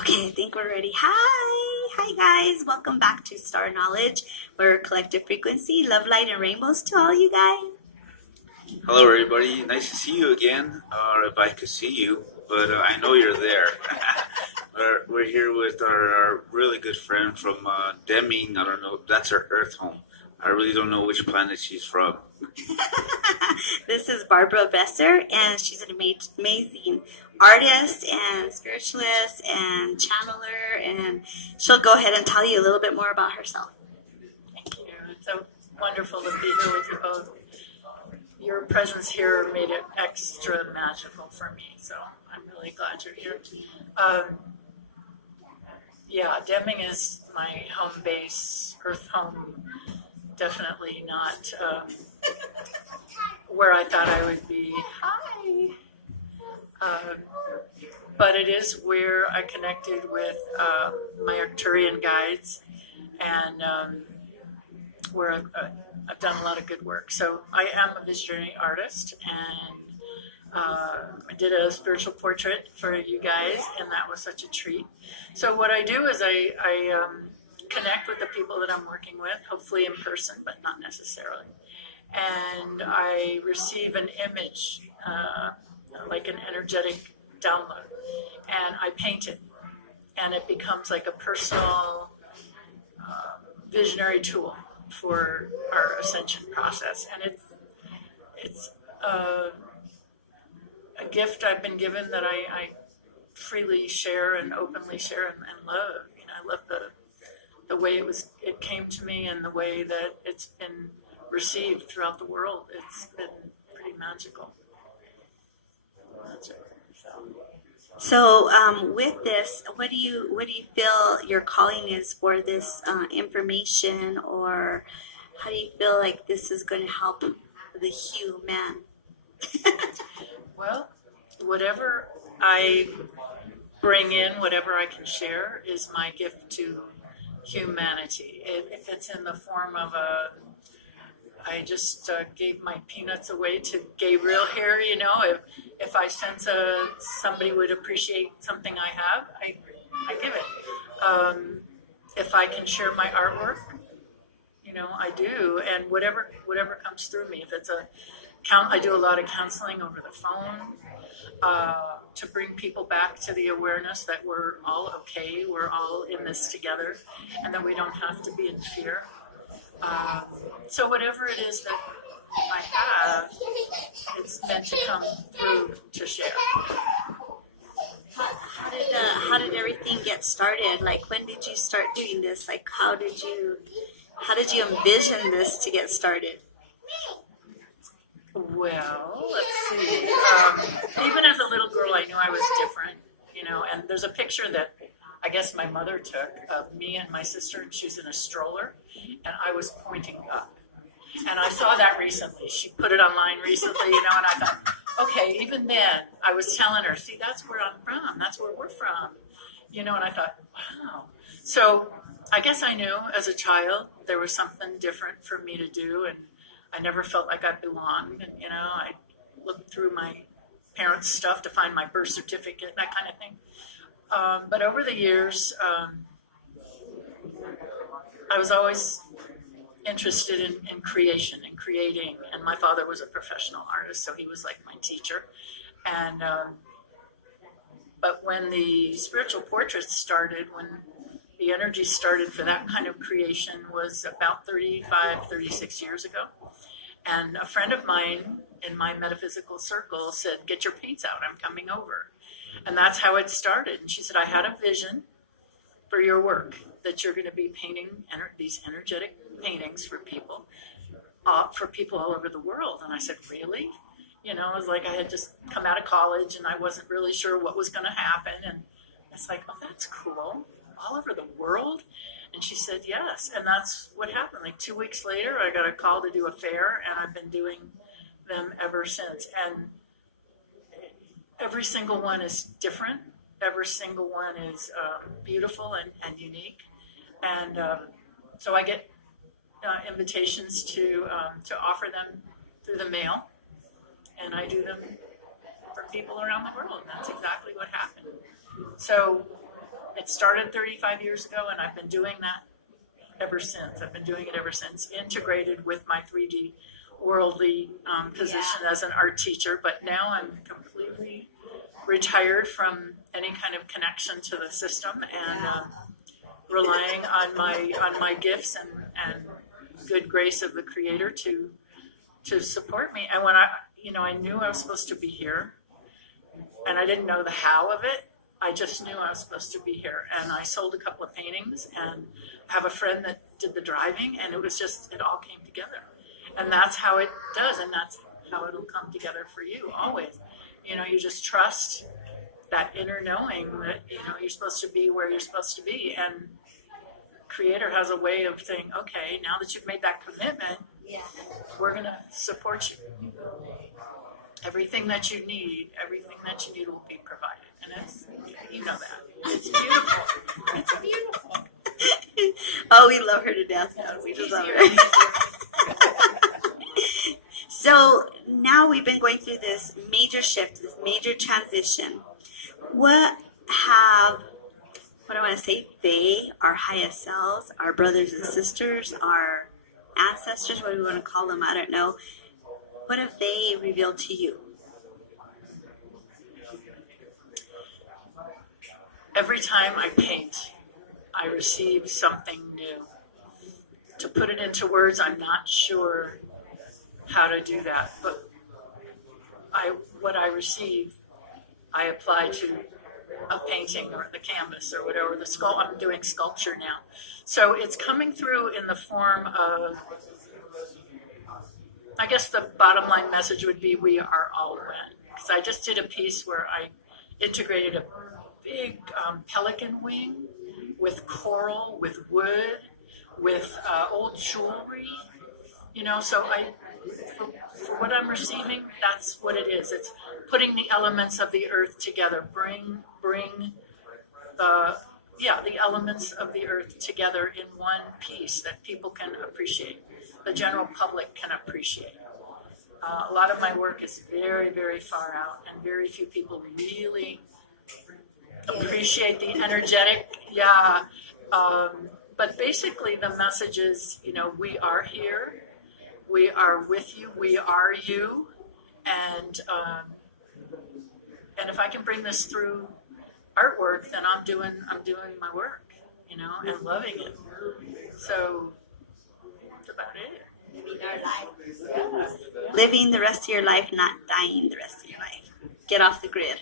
Okay, I think we're ready. Hi guys. Welcome back to Star Knowledge. We're collective frequency, love, light, and rainbows to all you guys. Hello, everybody. Nice to see you again, or if I could see you, but I know you're there. We're here with our really good friend from Deming. I don't know. That's her Earth home. I really don't know which planet she's from. This is Barbara Besser, and she's an amazing artist and spiritualist and channeler, and she'll go ahead and tell you a little bit more about herself. Thank you. It's so wonderful to be here with you both. Your presence here made it extra magical for me, so I'm really glad you're here. Deming is my home base, Earth home. Definitely not where I thought I would be. Hi! But it is where I connected with my Arcturian guides and where I've done a lot of good work. So I am a visionary artist, and I did a spiritual portrait for you guys, and that was such a treat. So what I do is I connect with the people that I'm working with, hopefully in person, but not necessarily. And I receive an image, like an energetic download, and I paint it, and it becomes like a personal visionary tool for our ascension process. And it's a gift I've been given that I freely share and openly share and love. You know, I love the way it came to me, and the way that it's been received throughout the world. It's been pretty magical. So, with this, what do you feel your calling is for this information, or how do you feel like this is going to help the human? Well, whatever I bring in, whatever I can share, is my gift to humanity. If it's in the form of I just gave my peanuts away to Gabriel here, you know, if I sense somebody would appreciate something I have, I give it. If I can share my artwork, you know, I do, and whatever comes through me. If it's I do a lot of counseling over the phone to bring people back to the awareness that we're all okay, we're all in this together, and that we don't have to be in fear. So whatever it is that I have, it's meant to come through to share. How did everything get started? Like, when did you start doing this? Like, how did you envision this to get started? Well, let's see. Even as a little girl, I knew I was different, you know, and there's a picture that I guess my mother took of me and my sister, and she was in a stroller, and I was pointing up. And I saw that recently. She put it online recently, you know, and I thought, okay, even then, I was telling her, see, that's where I'm from. That's where we're from. You know, and I thought, wow. So I guess I knew as a child there was something different for me to do, and I never felt like I belonged. And, you know, I looked through my parents' stuff to find my birth certificate, that kind of thing. But over the years, I was always interested in creation and creating. And my father was a professional artist, so he was like my teacher. And but when the spiritual portraits started, when the energy started for that kind of creation, was about 36 years ago. And a friend of mine in my metaphysical circle said, "Get your paints out, I'm coming over." And that's how it started. And she said, "I had a vision for your work, that you're going to be painting these energetic paintings for people all over the world." And I said, "Really?" You know, it was like I had just come out of college and I wasn't really sure what was going to happen. And it's like, oh, that's cool. All over the world? And she said, yes. And that's what happened. Like 2 weeks later, I got a call to do a fair, and I've been doing them ever since. And every single one is different. Every single one is beautiful and unique. And so I get invitations to offer them through the mail, and I do them for people around the world. And that's exactly what happened. So it started 35 years ago, and I've been doing that ever since. I've been doing it ever since, integrated with my 3D worldly position as an art teacher. But now I'm completely retired from any kind of connection to the system, and relying on my gifts and good grace of the Creator to support me. And when I knew I was supposed to be here, and I didn't know the how of it. I just knew I was supposed to be here, and I sold a couple of paintings, and have a friend that did the driving, and it all came together. And that's how it does, and that's how it'll come together for you always. You just trust that inner knowing that, you're supposed to be where you're supposed to be, and Creator has a way of saying, okay, now that you've made that commitment, we're going to support you. Everything that you need will be provided. And it's, that. It's beautiful. It's beautiful. Oh, we love her to death. We just love her. So now we've been going through this major shift, this major transition. What do I want to say? They, our highest selves, our brothers and sisters, our ancestors, what do we want to call them? I don't know. What have they revealed to you? Every time I paint, I receive something new. To put it into words, I'm not sure how to do that, but what I receive, I apply to a painting or the canvas or whatever. I'm doing sculpture now. So it's coming through in the form of, I guess the bottom line message would be, we are all one. Because I just did a piece where I integrated a big pelican wing with coral, with wood, with old jewelry. So for what I'm receiving, that's what it is. It's putting the elements of the earth together. Bring the elements of the earth together in one piece that people can appreciate, the general public can appreciate. A lot of my work is very, very far out, and very few people really appreciate the energetic. But basically the message is, we are here, we are with you, we are you, and if I can bring this through artwork, then I'm doing my work, and loving it. So that's about it. Living our life. Living the rest of your life, not dying the rest of your life. Get off the grid.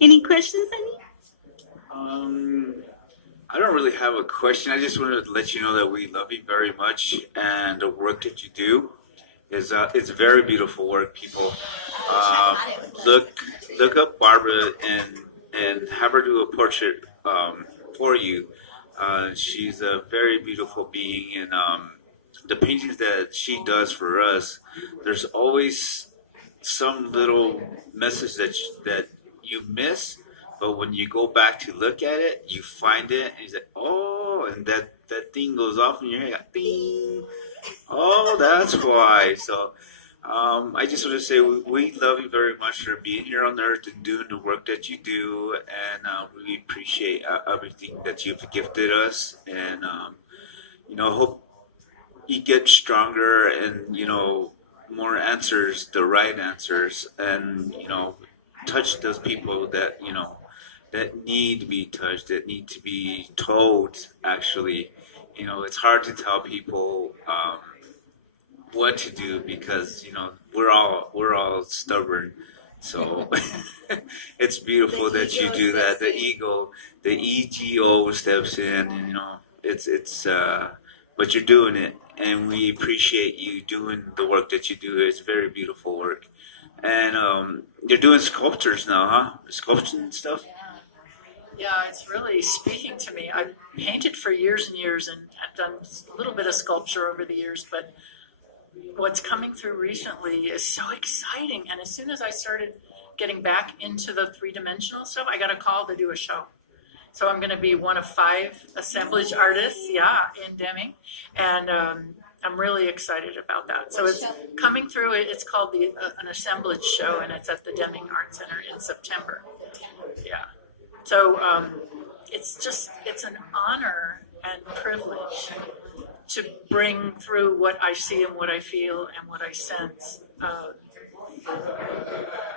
Any questions, honey? I don't really have a question. I just wanted to let you know that we love you very much, and the work that you do is it's very beautiful work. People, look up Barbara and have her do a portrait for you. She's a very beautiful being, and the paintings that she does for us, there's always some little message that you miss, but when you go back to look at it, you find it, and you say, oh, and that thing goes off in your head, ding, oh, that's why. So I just want to say we love you very much for being here on earth and doing the work that you do, and we appreciate everything that you've gifted us, and hope you get stronger and more answers, the right answers, and touch those people that that need to be touched, that need to be told. Actually, it's hard to tell people what to do, because we're all stubborn. So it's beautiful that you do that. The ego steps in, and it's but you're doing it, and we appreciate you doing the work that you do. It's very beautiful work. And you're doing sculptures now, huh? Sculpture and stuff? Yeah, it's really speaking to me. I've painted for years and years, and I've done a little bit of sculpture over the years, but what's coming through recently is so exciting. And as soon as I started getting back into the three-dimensional stuff, I got a call to do a show. So I'm going to be one of 5 assemblage artists, in Deming. And I'm really excited about that. So it's coming through. It's called an assemblage show, and it's at the Deming Art Center in September. Yeah. So it's an honor and privilege to bring through what I see and what I feel and what I sense.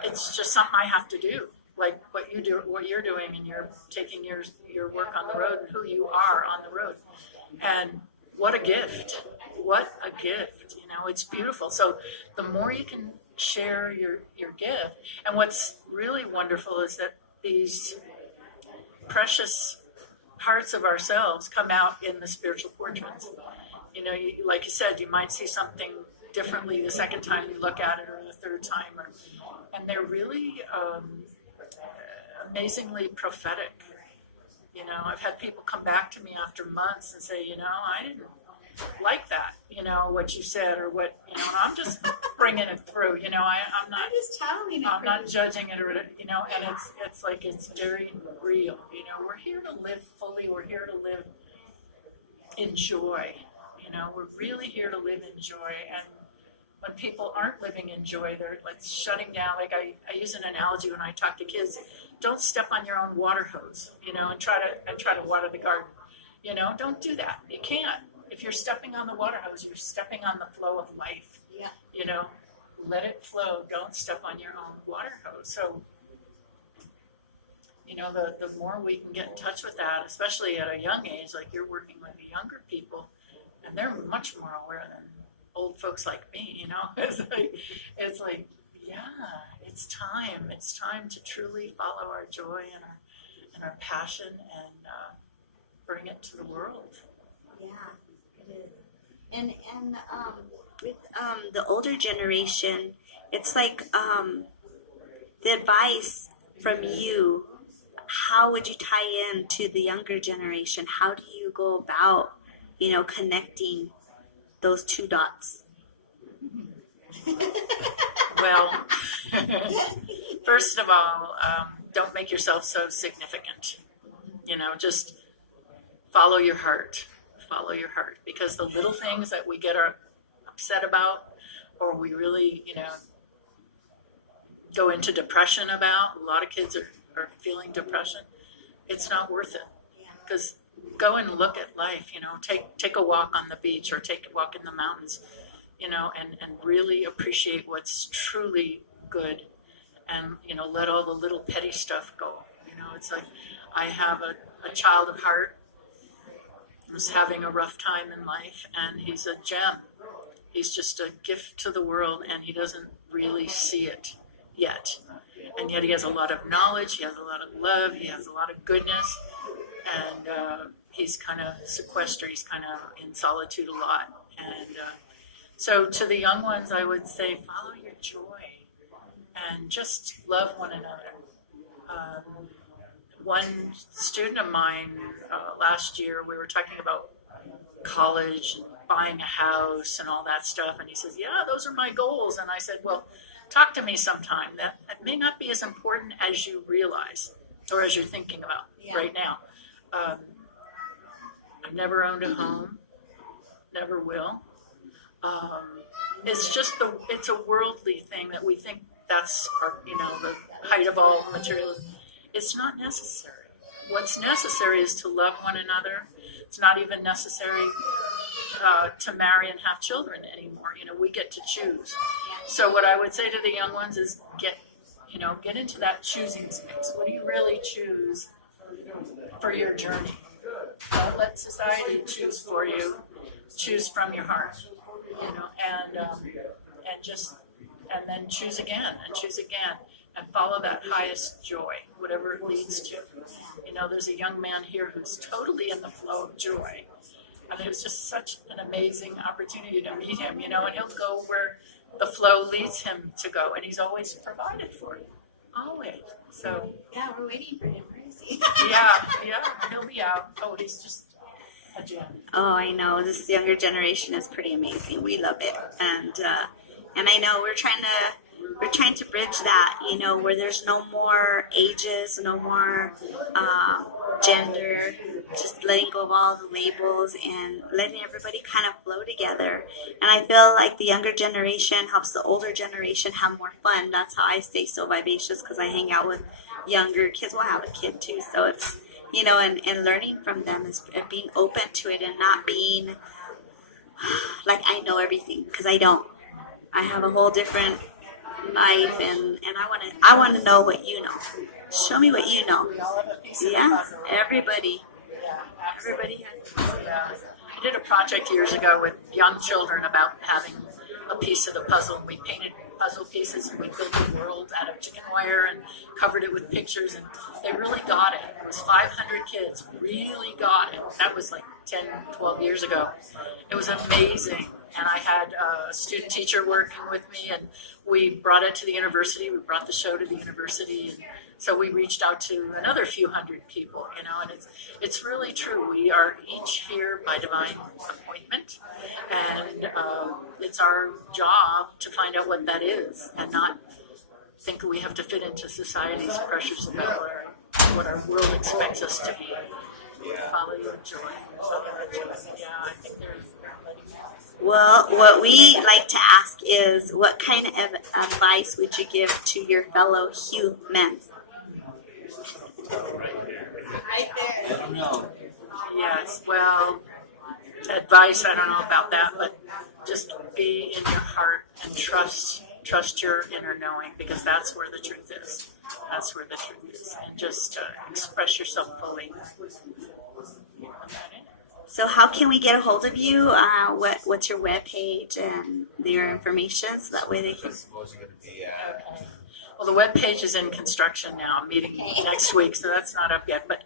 It's just something I have to do, like what you do, what you're doing, and you're taking your work on the road and who you are on the road. And what a gift! What a gift! You know, it's beautiful. So the more you can share your gift, and what's really wonderful is that these precious parts of ourselves come out in the spiritual portraits. You know, like you said, you might see something differently the second time you look at it, or the third time, and they're really amazingly prophetic. You know, I've had people come back to me after months and say, you know, I didn't like that, you know, what you said, or what, you know, and I'm just bringing it through. You know, I'm not just telling it. I'm not judging it, or, you know, and it's like it's very real. You know, we're here to live fully. We're here to live in joy. You know, we're really here to live in joy. And when people aren't living in joy, they're like shutting down. Like I use an analogy when I talk to kids: don't step on your own water hose, you know, and try to water the garden. You know, don't do that. You can't. If you're stepping on the water hose, you're stepping on the flow of life. Yeah. You know, let it flow. Don't step on your own water hose. So, you know, the more we can get in touch with that, especially at a young age, like you're working with the younger people, and they're much more aware than old folks like me. You know, it's like, yeah, it's time. It's time to truly follow our joy and our passion and bring it to the world. Yeah, it is. And with the older generation, it's like the advice from you. How would you tie in to the younger generation? How do you go about, you know, connecting those two dots? Well, first of all, don't make yourself so significant. You know, just follow your heart. Follow your heart. Because the little things that we get upset about, or we really, you know, go into depression about, a lot of kids are feeling depression, it's not worth it. Because go and look at life, you know, take a walk on the beach, or take a walk in the mountains, you know, and really appreciate what's truly good, and, you know, let all the little petty stuff go. You know, it's like, I have a child of heart who's having a rough time in life, and he's a gem. He's just a gift to the world, and he doesn't really see it yet. And yet he has a lot of knowledge, he has a lot of love, he has a lot of goodness, and he's kind of sequestered, he's kind of in solitude a lot. And so to the young ones, I would say, follow your joy and just love one another. One student of mine last year, we were talking about college and buying a house and all that stuff, and he says, yeah, those are my goals. And I said, well, talk to me sometime. That may not be as important as you realize, or as you're thinking about right now. I've never owned a home, never will. It's just it's a worldly thing that we think that's our, you know, the height of all materialism. It's not necessary. What's necessary is to love one another. It's not even necessary to marry and have children anymore. You know, we get to choose. So what I would say to the young ones is get into that choosing space. What do you really choose for your journey? Don't let society choose for you. Choose from your heart. You know, and then choose again and choose again. And follow that highest joy, whatever it leads to. You know, there's a young man here who's totally in the flow of joy. I mean, it was just such an amazing opportunity to meet him, you know, and he'll go where the flow leads him to go, and he's always provided for it. Always. So. Yeah, we're waiting for him. Where is he? yeah, he'll be out. Oh, he's just a gem. Oh, I know. This younger generation is pretty amazing. We love it. And I know we're trying to we're trying to bridge that, you know, where there's no more ages, no more gender, just letting go of all the labels and letting everybody kind of flow together. And I feel like the younger generation helps the older generation have more fun. That's how I stay so vivacious, because I hang out with younger kids. Well, I have a kid too, so it's, you know, and learning from them is being open to it and not being like I know everything, because I don't. I have a whole different life, and I want to know what you know. Show me what you know. We all have a piece of the Yeah, puzzle. everybody Yeah, absolutely. has. Yeah. I did a project years ago with young children about having a piece of the puzzle. We painted puzzle pieces and we built a world out of chicken wire and covered it with pictures, and they really got it. It was 500 kids really got it. That was like 10, 12 years ago. It was amazing. And I had a student teacher working with me, and we brought it to the university. We brought the show to the university, and so we reached out to another few hundred people, you know, and it's really true. We are each here by divine appointment, and it's our job to find out what that is and not think we have to fit into society's pressures about what our world expects us to be. Follow your joy. Follow your joy. Yeah, I think they're letting go. Well, what we like to ask is, what kind of advice would you give to your fellow humans? I don't know. Yes, well, advice, I don't know about that, but just be in your heart and trust your inner knowing, because that's where the truth is. That's where the truth is. And just express yourself fully. So how can we get a hold of you? What's your webpage and your information, so that way they can... Festivals are going to be Okay. Well, the webpage is in construction now. I'm meeting next week, so that's not up yet. But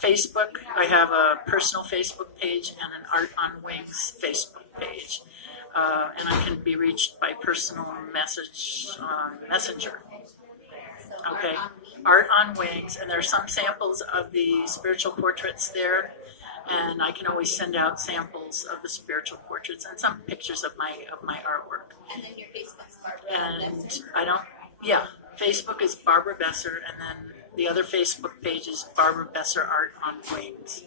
Facebook, I have a personal Facebook page and an Art on Wings Facebook page. And I can be reached by personal message messenger. Okay, Art on Wings, and there's some samples of the spiritual portraits there, and I can always send out samples of the spiritual portraits and some pictures of my artwork. And then your Facebook's Barbara And Besser. Facebook is Barbara Besser, and then the other Facebook page is Barbara Besser Art on Wings.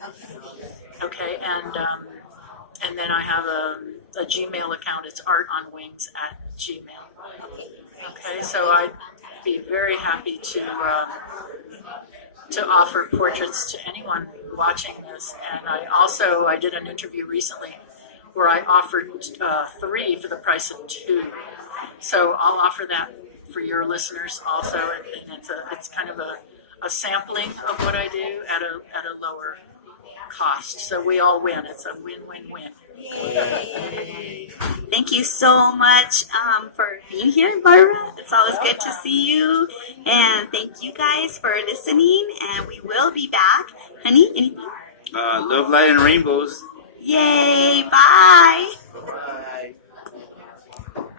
Okay, and then I have a Gmail account. It's artonwings@gmail. Okay, so I'd be very happy to offer portraits to anyone watching this. And I did an interview recently where I offered 3 for the price of 2. So I'll offer that for your listeners also, and it's kind of a sampling of what I do at a lower cost. So we all win. It's a win-win-win. Thank you so much for being here, Barbara. It's always good to see you. And thank you guys for listening. And we will be back. Honey, anything? love, light, and rainbows. Yay! Bye!